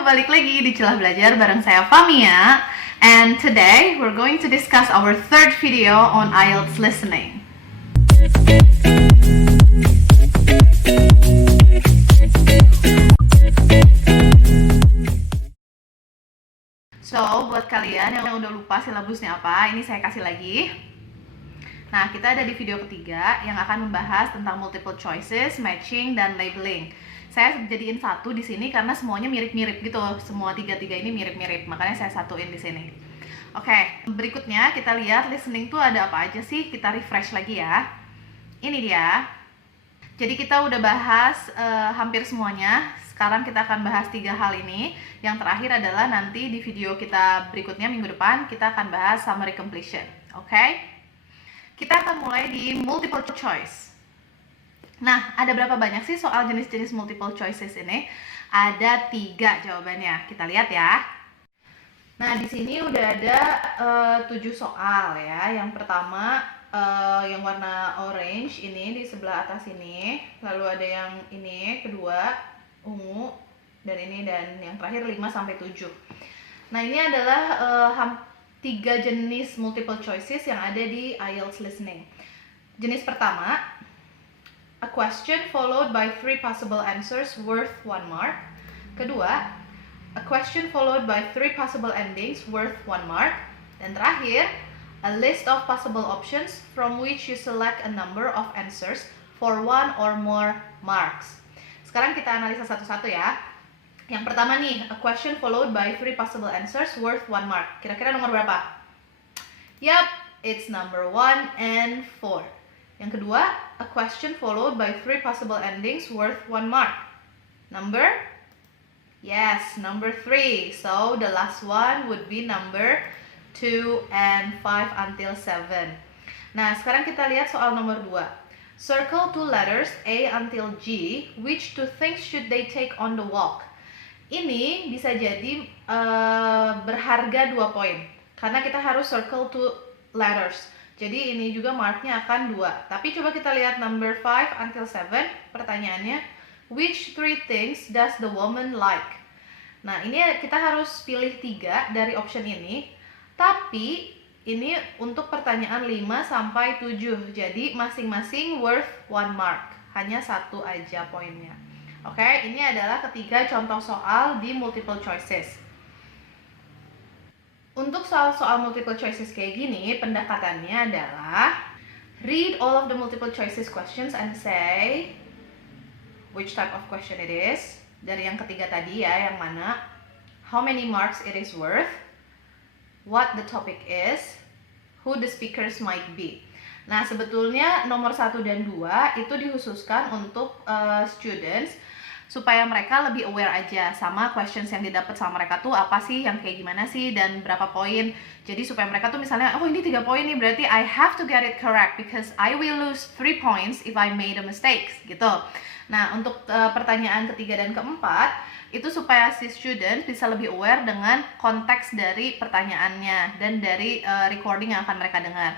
balik lagi di Celah Belajar bareng saya Famia. And today we're going to discuss our third video on IELTS listening. So, buat kalian yang udah lupa silabusnya apa, ini saya kasih lagi. Nah, kita ada di video ketiga yang akan membahas tentang multiple choices, matching, dan labeling. Saya jadiin satu di sini karena semuanya mirip-mirip gitu. Semua tiga-tiga ini mirip-mirip, makanya saya satuin di sini. Oke, berikutnya kita lihat listening tuh ada apa aja sih. Kita refresh lagi ya. Ini dia. Jadi kita udah bahas hampir semuanya. Sekarang kita akan bahas 3 hal ini. Yang terakhir adalah nanti di video kita berikutnya minggu depan kita akan bahas summary completion. Oke? Kita akan mulai di multiple choice. Nah, ada berapa banyak sih soal jenis-jenis multiple choices ini? Ada 3 jawabannya. Kita lihat ya. Nah, di sini udah ada 7 soal ya. Yang pertama yang warna orange ini di sebelah atas ini. Lalu ada yang ini, kedua ungu, dan ini, dan yang terakhir 5 sampai 7. Nah, ini adalah 3 jenis multiple choices yang ada di IELTS listening. Jenis pertama, a question followed by 3 possible answers worth 1 mark. Kedua, a question followed by 3 possible endings worth 1 mark. Dan terakhir, a list of possible options from which you select a number of answers for 1 or more marks. Sekarang kita analisa satu-satu ya. Yang pertama nih, a question followed by 3 possible answers worth 1 mark. Kira-kira nomor berapa? Yup, it's number 1 and 4. Yang kedua, a question followed by 3 possible endings worth 1 mark. Number? Yes, number 3. So, the last one would be number 2 and 5 until 7. Nah, sekarang kita lihat soal nomor 2. Circle 2 letters A until G. Which 2 things should they take on the walk? Ini bisa jadi berharga 2 poin. Karena kita harus circle 2 letters. Jadi ini juga marknya akan 2. Tapi coba kita lihat number 5 until 7. Pertanyaannya, which 3 things does the woman like? Nah, ini kita harus pilih 3 dari option ini. Tapi ini untuk pertanyaan 5 sampai 7. Jadi masing-masing worth 1 mark. Hanya 1 aja poinnya. Oke, ini adalah ketiga contoh soal di multiple choices. Untuk soal-soal multiple choices kayak gini, pendekatannya adalah read all of the multiple choices questions and say which type of question it is. Dari yang ketiga tadi ya, yang mana, how many marks it is worth, what the topic is, who the speakers might be. Nah, sebetulnya nomor 1 dan 2 itu dikhususkan untuk students supaya mereka lebih aware aja sama questions yang didapat sama mereka tuh apa sih, yang kayak gimana sih, dan berapa poin. Jadi supaya mereka tuh misalnya, oh ini 3 poin nih, berarti I have to get it correct because I will lose 3 points if I made a mistake gitu. Nah, untuk pertanyaan ketiga dan keempat itu supaya si student bisa lebih aware dengan konteks dari pertanyaannya dan dari recording yang akan mereka dengar.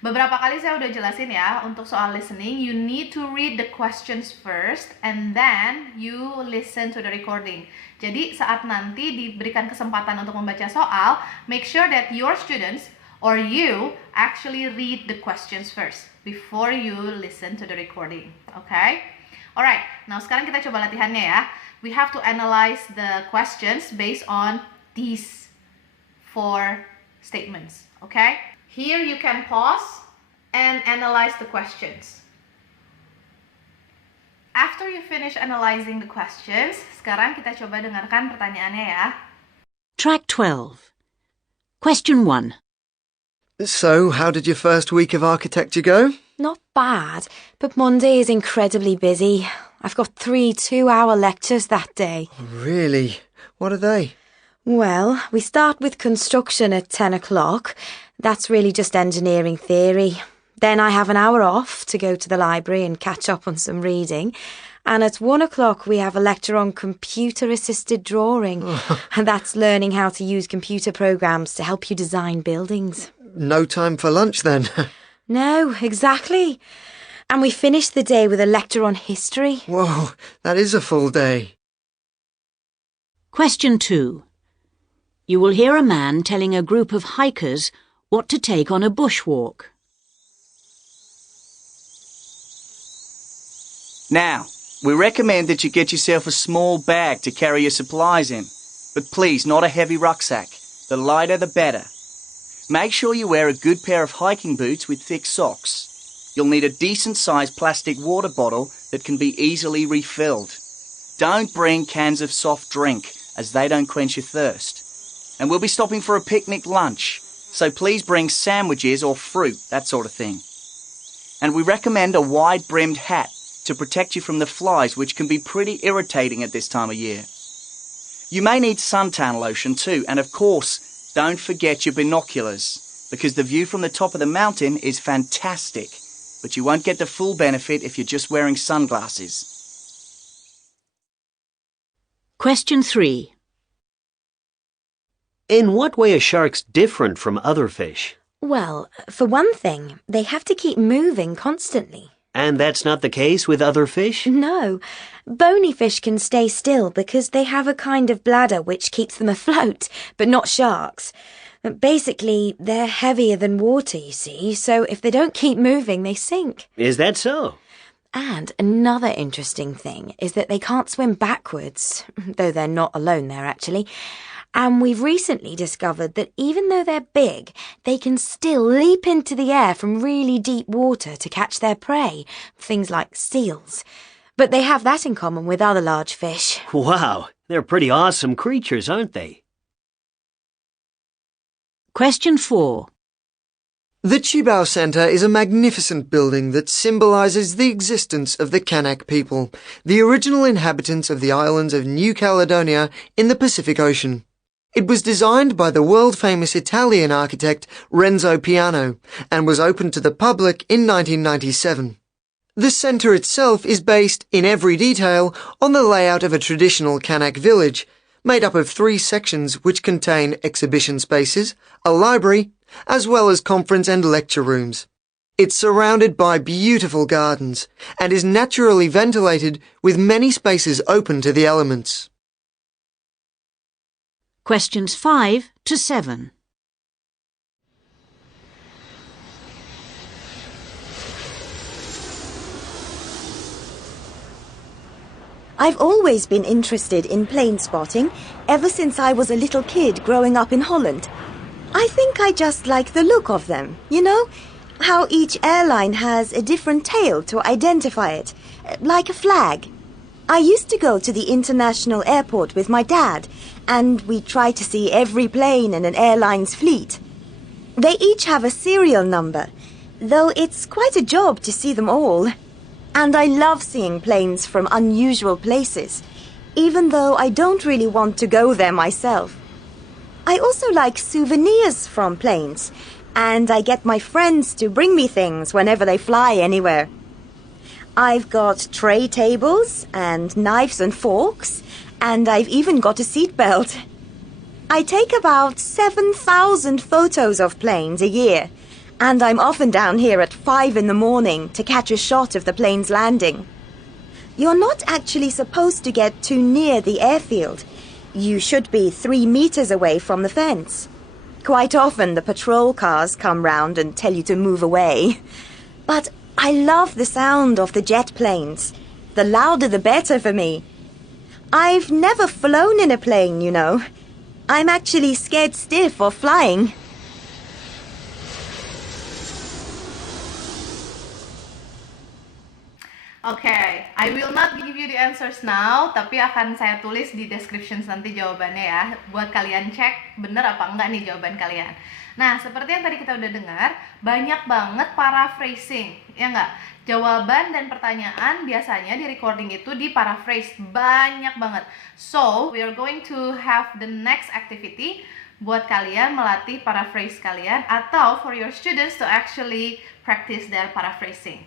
Beberapa kali saya udah jelasin ya, untuk soal listening, you need to read the questions first and then you listen to the recording. Jadi saat nanti diberikan kesempatan untuk membaca soal, make sure that your students or you actually read the questions first before you listen to the recording. Okay? Alright, now sekarang kita coba latihannya ya. We have to analyze the questions based on these 4 statements. Okay? Here you can pause and analyze the questions. After you finish analyzing the questions, sekarang kita coba dengarkan pertanyaannya ya. Track 12. Question 1. So, how did your first week of architecture go? Not bad, but Monday is incredibly busy. I've got 3 two-hour lectures that day. Really? What are they? Well, we start with construction at 10 o'clock. That's really just engineering theory. Then I have an hour off to go to the library and catch up on some reading. And at 1 o'clock we have a lecture on computer-assisted drawing. And that's learning how to use computer programs to help you design buildings. No time for lunch then? No, exactly. And we finish the day with a lecture on history. Whoa, that is a full day. Question 2. You will hear a man telling a group of hikers what to take on a bushwalk. Now, we recommend that you get yourself a small bag to carry your supplies in. But please, not a heavy rucksack. The lighter the better. Make sure you wear a good pair of hiking boots with thick socks. You'll need a decent-sized plastic water bottle that can be easily refilled. Don't bring cans of soft drink, as they don't quench your thirst. And we'll be stopping for a picnic lunch, so please bring sandwiches or fruit, that sort of thing. And we recommend a wide-brimmed hat to protect you from the flies, which can be pretty irritating at this time of year. You may need suntan lotion too, and of course, don't forget your binoculars, because the view from the top of the mountain is fantastic, but you won't get the full benefit if you're just wearing sunglasses. Question 3. In what way are sharks different from other fish? Well, for one thing, they have to keep moving constantly. And that's not the case with other fish? No, bony fish can stay still because they have a kind of bladder which keeps them afloat, but not sharks. Basically, they're heavier than water, you see, so if they don't keep moving, they sink. Is that so? And another interesting thing is that they can't swim backwards, though they're not alone there, actually. And we've recently discovered that even though they're big, they can still leap into the air from really deep water to catch their prey, things like seals. But they have that in common with other large fish. Wow, they're pretty awesome creatures, aren't they? Question 4. The Chibao Center is a magnificent building that symbolizes the existence of the Kanak people, the original inhabitants of the islands of New Caledonia in the Pacific Ocean. It was designed by the world-famous Italian architect Renzo Piano and was opened to the public in 1997. The centre itself is based, in every detail, on the layout of a traditional Kanak village, made up of 3 sections which contain exhibition spaces, a library, as well as conference and lecture rooms. It's surrounded by beautiful gardens and is naturally ventilated with many spaces open to the elements. Questions 5 to 7. I've always been interested in plane spotting, ever since I was a little kid growing up in Holland. I think I just like the look of them, you know? How each airline has a different tail to identify it, like a flag. I used to go to the international airport with my dad, and we try to see every plane in an airline's fleet. They each have a serial number, though it's quite a job to see them all. And I love seeing planes from unusual places, even though I don't really want to go there myself. I also like souvenirs from planes, and I get my friends to bring me things whenever they fly anywhere. I've got tray tables and knives and forks, and I've even got a seatbelt. I take about 7,000 photos of planes a year, and I'm often down here at 5 in the morning to catch a shot of the plane's landing. You're not actually supposed to get too near the airfield. You should be 3 meters away from the fence. Quite often the patrol cars come round and tell you to move away. But I love the sound of the jet planes. The louder the better for me. I've never flown in a plane, you know. I'm actually scared stiff of flying. Okay, I will not give you the answers now, tapi akan saya tulis di description nanti jawabannya ya, buat kalian cek bener apa enggak nih jawaban kalian. Nah, seperti yang tadi kita udah dengar, banyak banget paraphrasing, ya enggak? Jawaban dan pertanyaan biasanya di recording itu di paraphrase, banyak banget. So, we are going to have the next activity buat kalian melatih paraphrase kalian, atau for your students to actually practice their paraphrasing.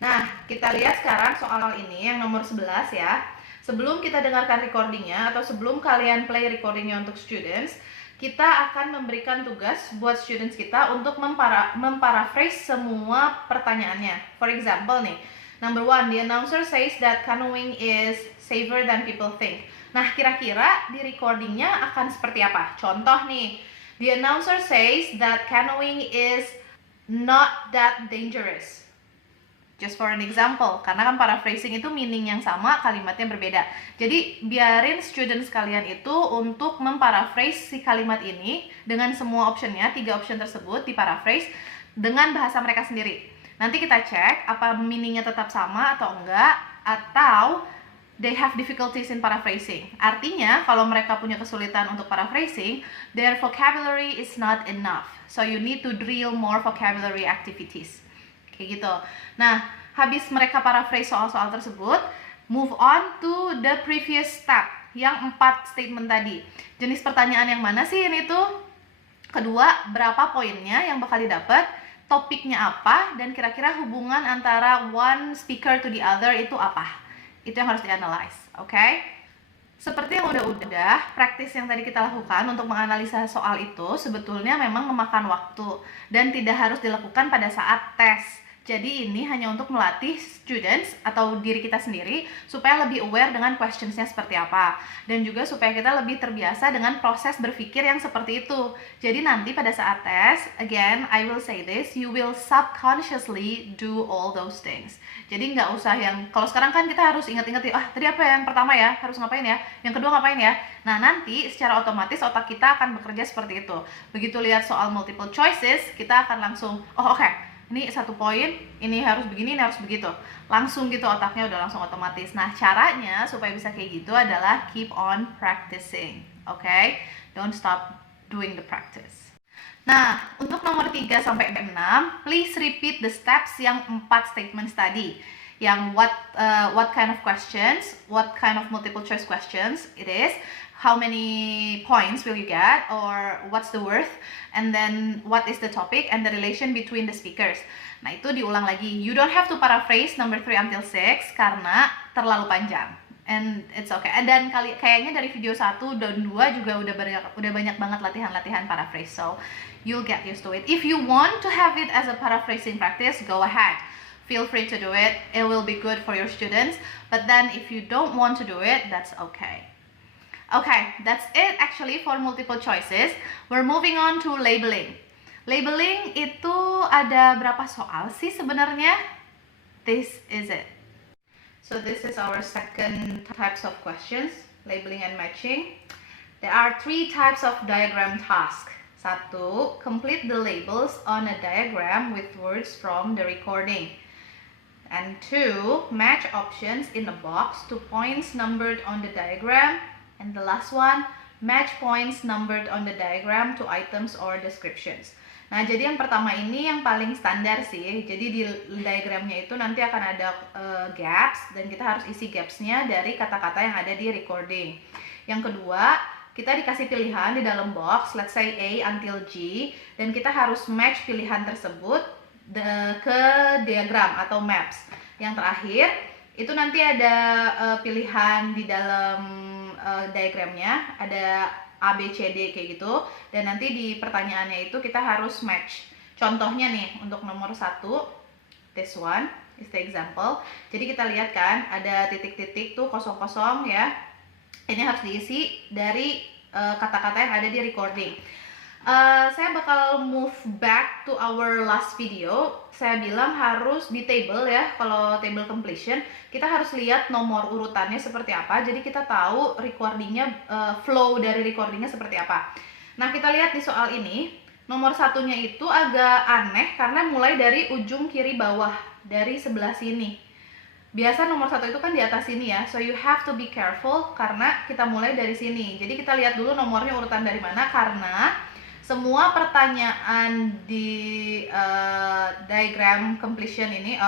Nah, kita lihat sekarang soal ini yang nomor 11 ya. Sebelum kita dengarkan recordingnya atau sebelum kalian play recordingnya untuk students, kita akan memberikan tugas buat students kita untuk memparaphrase semua pertanyaannya. For example nih, number 1, the announcer says that canoeing is safer than people think. Nah, kira-kira di recordingnya akan seperti apa? Contoh nih, the announcer says that canoeing is not that dangerous. Just for an example, karena kan paraphrasing itu meaning yang sama, kalimatnya berbeda. Jadi biarin students kalian itu untuk memparaphrase si kalimat ini dengan semua optionnya, 3 option tersebut diparaphrase dengan bahasa mereka sendiri. Nanti kita cek apa meaningnya tetap sama atau enggak, atau they have difficulties in paraphrasing. Artinya kalau mereka punya kesulitan untuk paraphrasing, their vocabulary is not enough. So you need to drill more vocabulary activities. Kayak gitu. Nah, habis mereka paraphrase soal-soal tersebut, move on to the previous step, yang 4 statement tadi. Jenis pertanyaan yang mana sih ini tuh? Kedua, berapa poinnya yang bakal didapat? Topiknya apa? Dan kira-kira hubungan antara one speaker to the other itu apa? Itu yang harus dianalyze, oke? Seperti yang udah praktis yang tadi kita lakukan untuk menganalisa soal itu sebetulnya memang memakan waktu dan tidak harus dilakukan pada saat tes. Jadi ini hanya untuk melatih students atau diri kita sendiri supaya lebih aware dengan questionsnya seperti apa. Dan juga supaya kita lebih terbiasa dengan proses berpikir yang seperti itu. Jadi nanti pada saat tes, again, I will say this, you will subconsciously do all those things. Jadi nggak usah yang, kalau sekarang kan kita harus ingat-ingat, tadi apa yang pertama ya, harus ngapain ya, yang kedua ngapain ya. Nah nanti secara otomatis otak kita akan bekerja seperti itu. Begitu lihat soal multiple choices, kita akan langsung, oh oke. Ini 1 poin, ini harus begini, ini harus begitu. Langsung gitu otaknya udah langsung otomatis. Nah, caranya supaya bisa kayak gitu adalah keep on practicing. Okay? Don't stop doing the practice. Nah, untuk nomor 3 sampai 6, please repeat the steps yang 4 statements tadi. Yang what kind of questions, what kind of multiple choice questions it is, how many points will you get, or what's the worth, and then what is the topic and the relation between the speakers. Nah, itu diulang lagi. You don't have to paraphrase number 3 until 6 karena terlalu panjang. And it's okay. Dan kayaknya dari video 1 dan 2 juga udah banyak banget latihan-latihan paraphrase. So, you'll get used to it. If you want to have it as a paraphrasing practice, go ahead. Feel free to do it. It will be good for your students. But then if you don't want to do it, that's okay. Okay, that's it actually for multiple choices. We're moving on to labeling. Labeling itu ada berapa soal sih sebenarnya? This is it. So this is our second types of questions, labeling and matching. There are 3 types of diagram task. 1. Complete the labels on a diagram with words from the recording. And 2. Match options in a box to points numbered on the diagram. And the last one, match points numbered on the diagram to items or descriptions. Nah, jadi yang pertama ini yang paling standar sih. Jadi di diagramnya itu nanti akan ada gaps, dan kita harus isi gapsnya dari kata-kata yang ada di recording. Yang kedua, kita dikasih pilihan di dalam box, let's say A until G, dan kita harus match pilihan tersebut ke diagram atau maps. Yang terakhir, itu nanti ada pilihan di dalam diagramnya, ada A, B, C, D kayak gitu, dan nanti di pertanyaannya itu kita harus match. Contohnya nih, untuk nomor 1, this one is the example. Jadi kita lihat kan, ada titik-titik tuh kosong-kosong ya. Ini harus diisi dari kata-kata yang ada di recording. Saya bakal move back to our last video. Saya bilang harus di table ya, kalau table completion kita harus lihat nomor urutannya seperti apa, jadi kita tahu recordingnya, flow dari recordingnya seperti apa. Nah, kita lihat di soal ini, nomor 1-nya itu agak aneh karena mulai dari ujung kiri bawah, dari sebelah sini. Biasa nomor 1 itu kan di atas sini ya, so you have to be careful karena kita mulai dari sini. Jadi kita lihat dulu nomornya urutan dari mana, karena semua pertanyaan di diagram completion ini,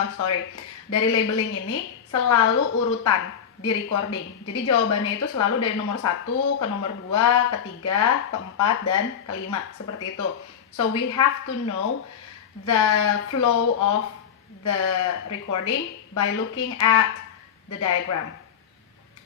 dari labeling ini selalu urutan di recording. Jadi jawabannya itu selalu dari nomor 1 ke nomor 2, ke 3, ke 4, dan ke 5, seperti itu. So we have to know the flow of the recording by looking at the diagram.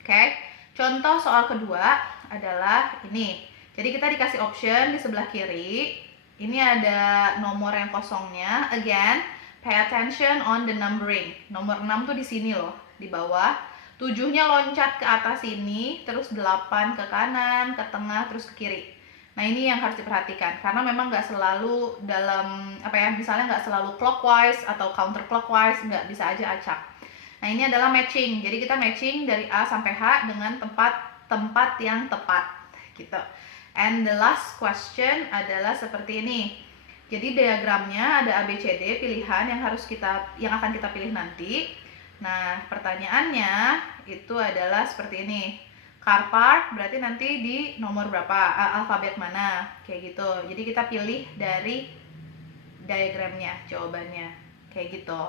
Okay? Contoh soal kedua adalah ini. Jadi kita dikasih option di sebelah kiri. Ini ada nomor yang kosongnya. Again, pay attention on the numbering. Nomor 6 tuh di sini loh, di bawah. 7-nya loncat ke atas sini, terus 8 ke kanan, ke tengah, terus ke kiri. Nah ini yang harus diperhatikan, karena memang nggak selalu dalam, misalnya nggak selalu clockwise atau counterclockwise, nggak, bisa aja acak. Nah ini adalah matching, jadi kita matching dari A sampai H dengan tempat yang tepat, gitu. And the last question adalah seperti ini. Jadi diagramnya ada ABCD pilihan yang akan kita pilih nanti. Nah, pertanyaannya itu adalah seperti ini. Car park berarti nanti di nomor berapa? Alfabet mana? Kayak gitu. Jadi kita pilih dari diagramnya jawabannya. Kayak gitu.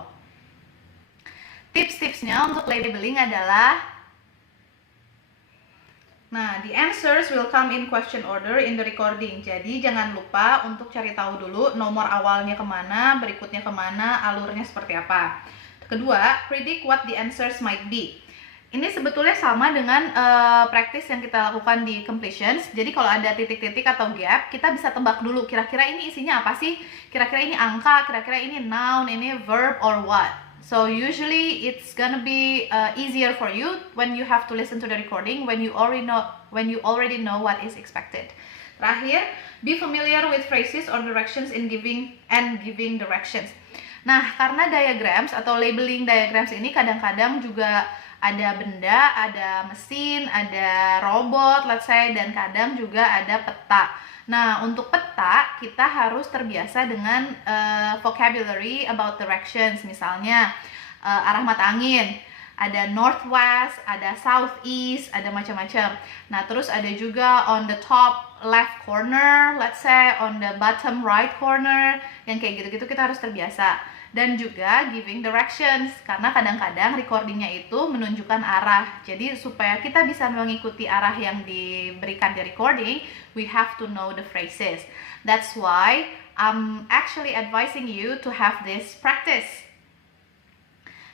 Tips-tipsnya untuk labeling adalah, nah, the answers will come in question order in the recording. Jadi jangan lupa untuk cari tahu dulu nomor awalnya kemana, berikutnya kemana, alurnya seperti apa. Kedua, predict what the answers might be. Ini sebetulnya sama dengan practice yang kita lakukan di completions. Jadi kalau ada titik-titik atau gap, kita bisa tebak dulu kira-kira ini isinya apa sih? Kira-kira ini angka, kira-kira ini noun, ini verb, or what? So usually it's gonna be easier for you when you have to listen to the recording, when you already know what is expected. Terakhir, be familiar with phrases or directions in giving directions. Nah, karena diagrams atau labeling diagrams ini kadang-kadang juga ada benda, ada mesin, ada robot, let's say, dan kadang juga ada peta. Nah, untuk peta, kita harus terbiasa dengan vocabulary about directions. Misalnya, arah mata angin, ada northwest, ada southeast, ada macam-macam. Nah, terus ada juga on the top left corner, let's say, on the bottom right corner, yang kayak gitu-gitu kita harus terbiasa. Dan juga giving directions, karena kadang-kadang recordingnya itu menunjukkan arah. Jadi supaya kita bisa mengikuti arah yang diberikan di recording, we have to know the phrases. That's why I'm actually advising you to have this practice.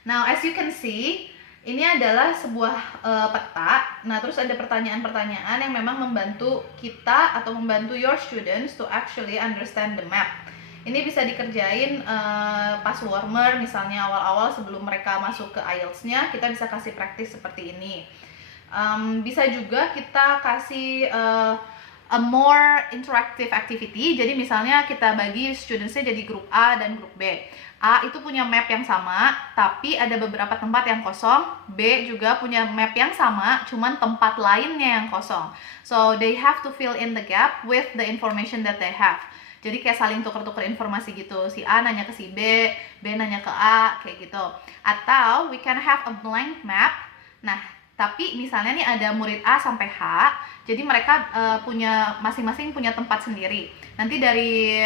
Now, as you can see, ini adalah sebuah peta. Nah, terus ada pertanyaan-pertanyaan yang memang membantu kita atau membantu your students to actually understand the map. Ini bisa dikerjain pas warmer, misalnya awal-awal sebelum mereka masuk ke IELTS-nya, kita bisa kasih praktis seperti ini. Bisa juga kita kasih a more interactive activity. Jadi misalnya kita bagi studentsnya jadi grup A dan grup B. A itu punya map yang sama, tapi ada beberapa tempat yang kosong. B juga punya map yang sama, cuman tempat lainnya yang kosong. So they have to fill in the gap with the information that they have. Jadi kayak saling tuker-tuker informasi gitu. Si A nanya ke si B, B nanya ke A, kayak gitu. Atau we can have a blank map. Nah, tapi misalnya nih ada murid A sampai H, jadi mereka punya masing-masing punya tempat sendiri. Nanti dari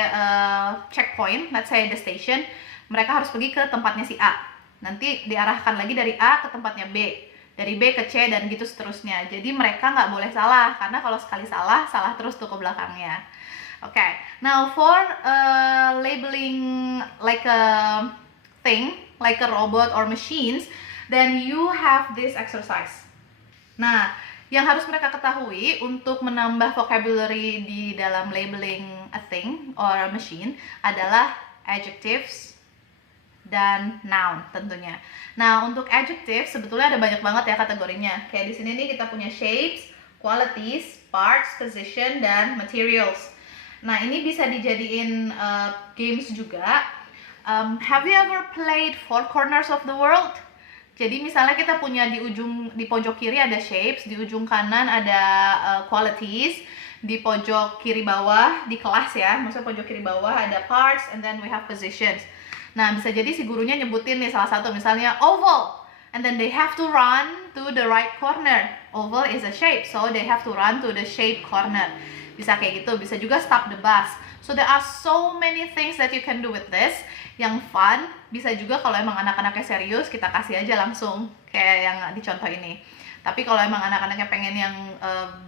checkpoint, let's say the station, mereka harus pergi ke tempatnya si A. Nanti diarahkan lagi dari A ke tempatnya B, dari B ke C, dan gitu seterusnya. Jadi mereka nggak boleh salah, karena kalau sekali salah, salah terus tuh ke belakangnya. Okay, now for labeling like a thing, like a robot or machines, then you have this exercise. Nah, yang harus mereka ketahui untuk menambah vocabulary di dalam labeling a thing or a machine adalah adjectives dan noun tentunya. Nah, untuk adjectives sebetulnya ada banyak banget ya kategorinya. Kayak di sini nih kita punya shapes, qualities, parts, position, dan materials. Nah, ini bisa dijadiin games juga. Have you ever played Four Corners of the World? Jadi misalnya kita punya di pojok kiri ada shapes, di ujung kanan ada qualities, di pojok kiri bawah di kelas ya, maksudnya pojok kiri bawah ada parts, and then we have positions. Nah, bisa jadi si gurunya nyebutin nih salah satu, misalnya oval, and then they have to run to the right corner. Oval is a shape, so they have to run to the shape corner. Bisa kayak gitu, bisa juga stop the bus. So there are so many things that you can do with this. Yang fun, bisa juga kalau emang anak-anaknya serius, kita kasih aja langsung kayak yang di contoh ini. Tapi kalau emang anak-anaknya pengen yang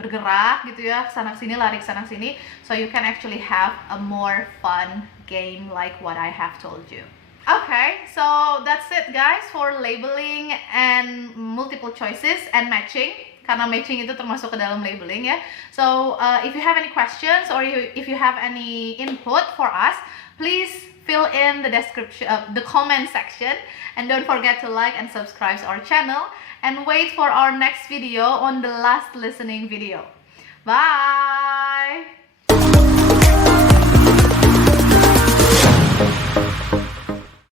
bergerak gitu ya, kesana sini, lari kesana sini, so you can actually have a more fun game like what I have told you. Okay, so that's it guys for labeling and multiple choices and matching. Karena matching itu termasuk ke dalam labeling ya. So if you have any questions or if you have any input for us, please fill in the description, the comment section, and don't forget to like and subscribe our channel. and wait for our next video on the last listening video. Bye!